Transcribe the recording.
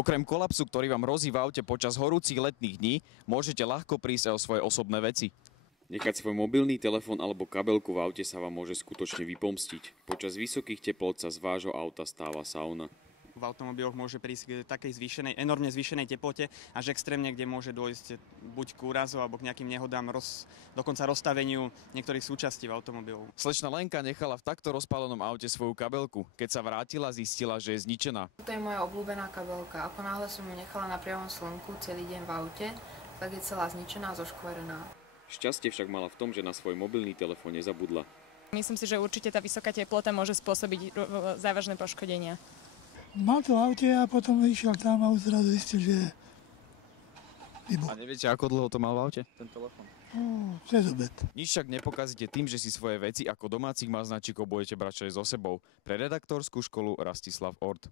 Okrem kolapsu, ktorý vám hrozí v aute počas horúcich letných dní, môžete ľahko prísť aj o svoje osobné veci. Nechať svoj mobilný telefón alebo kabelku v aute sa vám môže skutočne vypomstiť. Počas vysokých teplot sa z vášho auta stáva sauna. V automobiloch môže prísť k takej enormne zvýšenej teplote až extrémne, kde môže dôjsť buď k úrazu alebo k nejakým nehodám, dokonca rozstaveniu niektorých súčastí v automobilu. Slečna Lenka nechala v takto rozpálenom aute svoju kabelku. Keď sa vrátila, zistila, že je zničená. To je moja obľúbená kabelka. Ako náhle som ju nechala na priamom slnku celý deň v aute, tak je celá zničená a zoškverená. Šťastie však mala v tom, že na svoj mobilný telefón nezabudla. Myslím si, že určite tá vysoká teplota môže spôsobiť závažné poškodenia. Mal to v aute a potom išiel tam a už zrazu zistil, že je vybuch. A neviete, ako dlho to mal v aute, ten telefón? Cez obed. Nič však nepokazíte tým, že si svoje veci ako domácich maznáčikov budete brať so sebou. Pre redaktorskú školu Rastislav Ort.